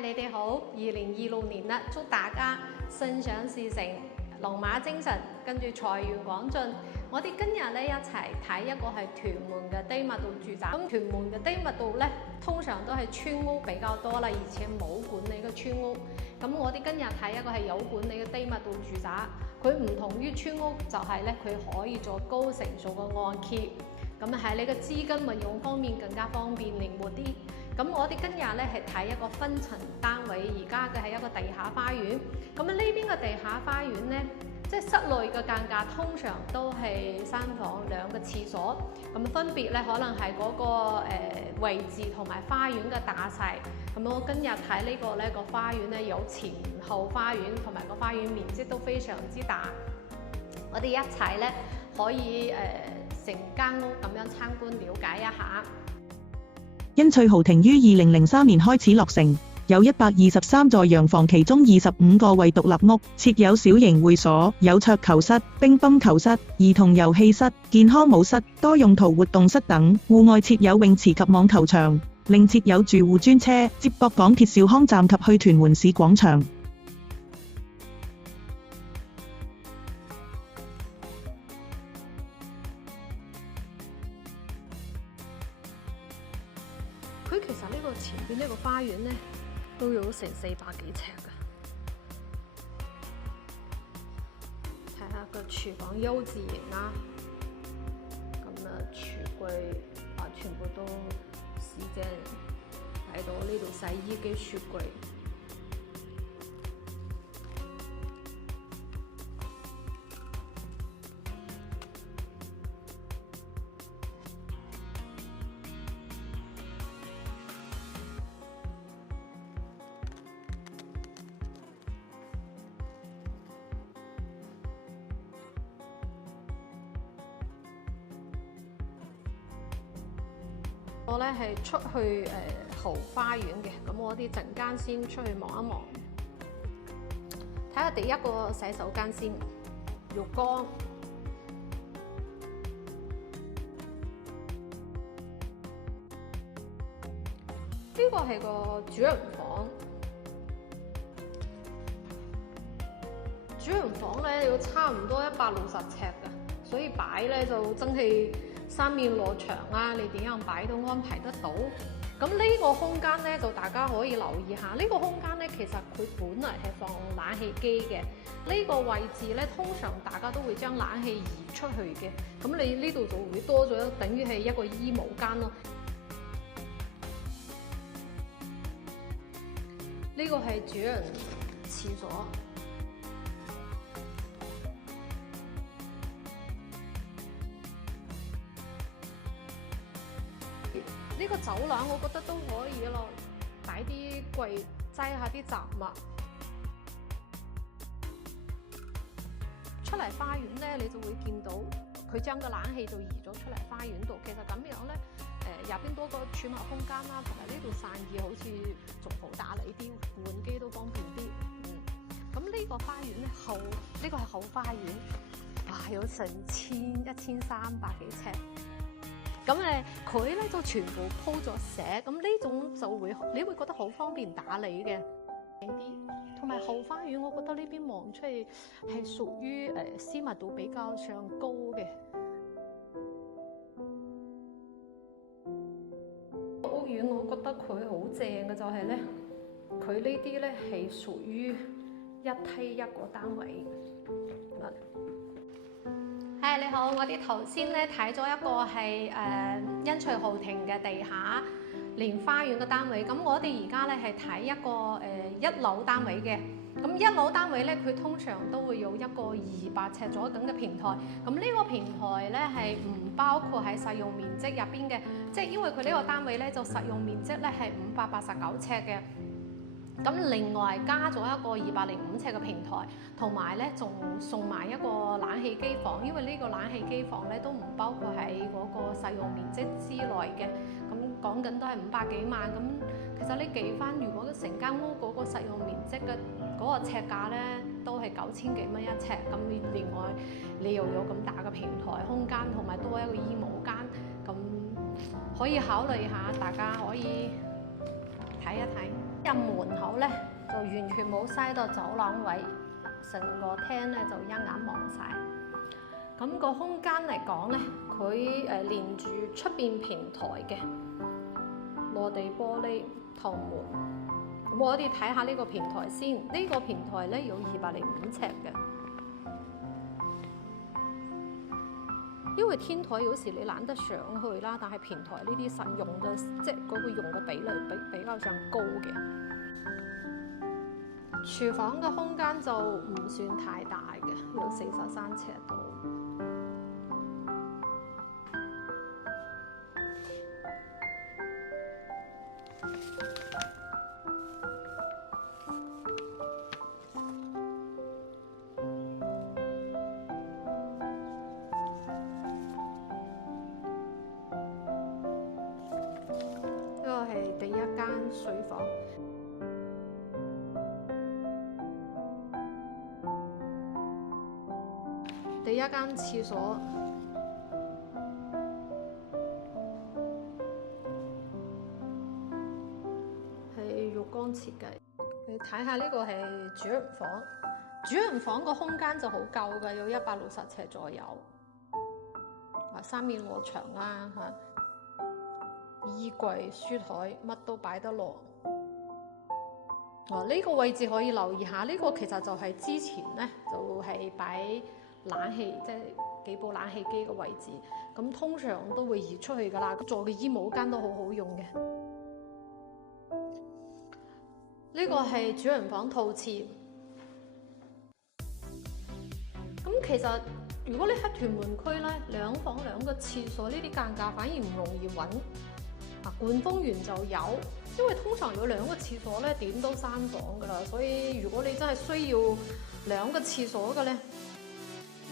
嗨，你哋好！2026年啦，祝大家心想事成，龍馬精神，跟住財源廣進。我哋今日咧一齊睇一個係屯門嘅低密度住宅。咁屯門嘅低密度咧，通常都係村屋比較多啦，而且冇管理嘅村屋。咁我哋今日睇一個係有管理嘅低密度住宅。佢唔同於村屋，就係咧佢可以做高成數嘅按揭。咁喺你嘅資金運用方面更加方便靈活啲。咁我哋今日咧係睇一個分層單位，而家嘅係一個地下花園。咁呢邊嘅地下花園咧，即係室內嘅間隔通常都係3房2個廁所。咁分別咧可能係嗰個位置同埋花園嘅大細。咁我今日睇呢個咧個花園咧有前後花園，同埋個花園面積都非常之大。我哋一齊咧可以成間屋咁樣參觀了解一下。欣翠豪庭於2003年開始落成，有123座洋房，其中25個為獨立屋，設有小型會所，有桌球室、乒乓球室、兒童遊戲室、健康舞室、多用途活動室等。戶外設有泳池及網球場，另設有住戶專車接駁港鐵兆康站及去屯門市廣場。佢其實呢個前邊呢個花園咧都有成400幾尺㗎。睇下個廚房優自然啦，咁啊櫥櫃全部都四正，睇到呢度洗衣機、雪櫃。我咧係出去後花園嘅，咁我哋陣間先出去望一望，睇下第一個洗手間先，浴缸。呢個係個主人房，主人房咧要差唔多160尺㗎，所以擺咧就真係3面落牆啊！你點樣擺都安排得到。咁呢個空間咧，就大家可以留意下。呢個空間咧，其實佢本來係放冷氣機嘅。呢個位置咧，通常大家都會將冷氣移出去嘅。咁你呢度就會多咗，等於係一個衣帽間咯。呢個係主人廁所。呢個走廊我覺得都可以咯，擺啲櫃，擠下啲雜物。出嚟花園咧，你就會見到佢將個冷氣就移咗出嚟花園度。其實咁樣咧，入邊多個儲物空間啦，同埋呢度散熱好似仲好打理啲，換機都方便啲。咁呢個花園咧呢個係後花園，哇，有成1300幾尺。咁佢咧就全部鋪咗石，咁呢種就你會覺得好方便打理嘅。同埋後花園，我覺得呢邊望出去係屬於私密度比較上高嘅。屋苑我覺得佢好正嘅就係咧，佢呢啲咧係屬於一梯一個單位。你好，我哋頭先咧睇咗一個係欣翠豪庭嘅地下連花園嘅單位，咁我哋而家咧係睇一個1樓單位嘅。咁1樓單位咧，佢通常都會有一個200尺左右嘅平台。咁呢個平台咧係唔包括喺實用面積入邊嘅，即係因為佢呢個單位咧就實用面積咧係589尺嘅。咁另外加咗一個205尺嘅平台，同埋咧仲送埋一個冷氣機房，因為呢個冷氣機房咧都唔包括喺嗰個實用面積之內嘅。咁講緊都係500幾萬。咁其實你計翻，如果成間屋嗰個實用面積嘅嗰個尺價咧，都係9000幾蚊一尺。咁另外你又有咁大嘅平台空間，同埋多一個衣帽間，咁可以考慮下，大家可以睇一睇。入門口咧就完全冇嘥到走廊位，成個廳咧就一眼望晒。咁個空間嚟講咧，佢連住出邊平台嘅落地玻璃趟門。咁我哋睇下呢個平台先，呢個平台咧有205尺嘅。因為天台有時你懶得上去啦，但係平台呢啲實用嘅，即係嗰個用嘅比例比較上高嘅。廚房嘅空間就唔算太大嘅，有43尺度。呢個係第一間水房。第一間廁所係浴缸設計。你睇下呢個係主人房，主人房個空間就好夠嘅，有160尺左右。3面臥牆啦，衣櫃、書台乜都擺得落。呢個位置可以留意下，呢個其實就係之前咧就係擺冷氣，即係幾部冷氣機嘅位置。咁通常都會移出去噶啦。做嘅衣帽間都好好用嘅。呢個係主人房套廁。咁其實如果你喺屯門區咧，2房2個廁所呢啲間隔反而唔容易揾。冠豐園就有，因為通常有2個廁所咧，點都3房噶啦。所以如果你真係需要2個廁所嘅咧，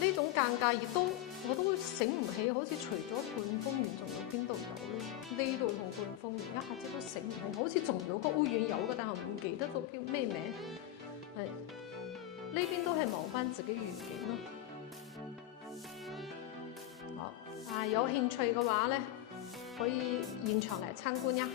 呢種間隔亦都我都醒唔起，好似除咗冠豐園仲有邊度有咧？呢度同冠豐園一下子都醒唔起，好似仲有個屋苑有嘅，但係唔記得咗叫咩名。呢邊都係望翻自己遠景咯。好有興趣嘅話咧，可以現場嚟參觀一下。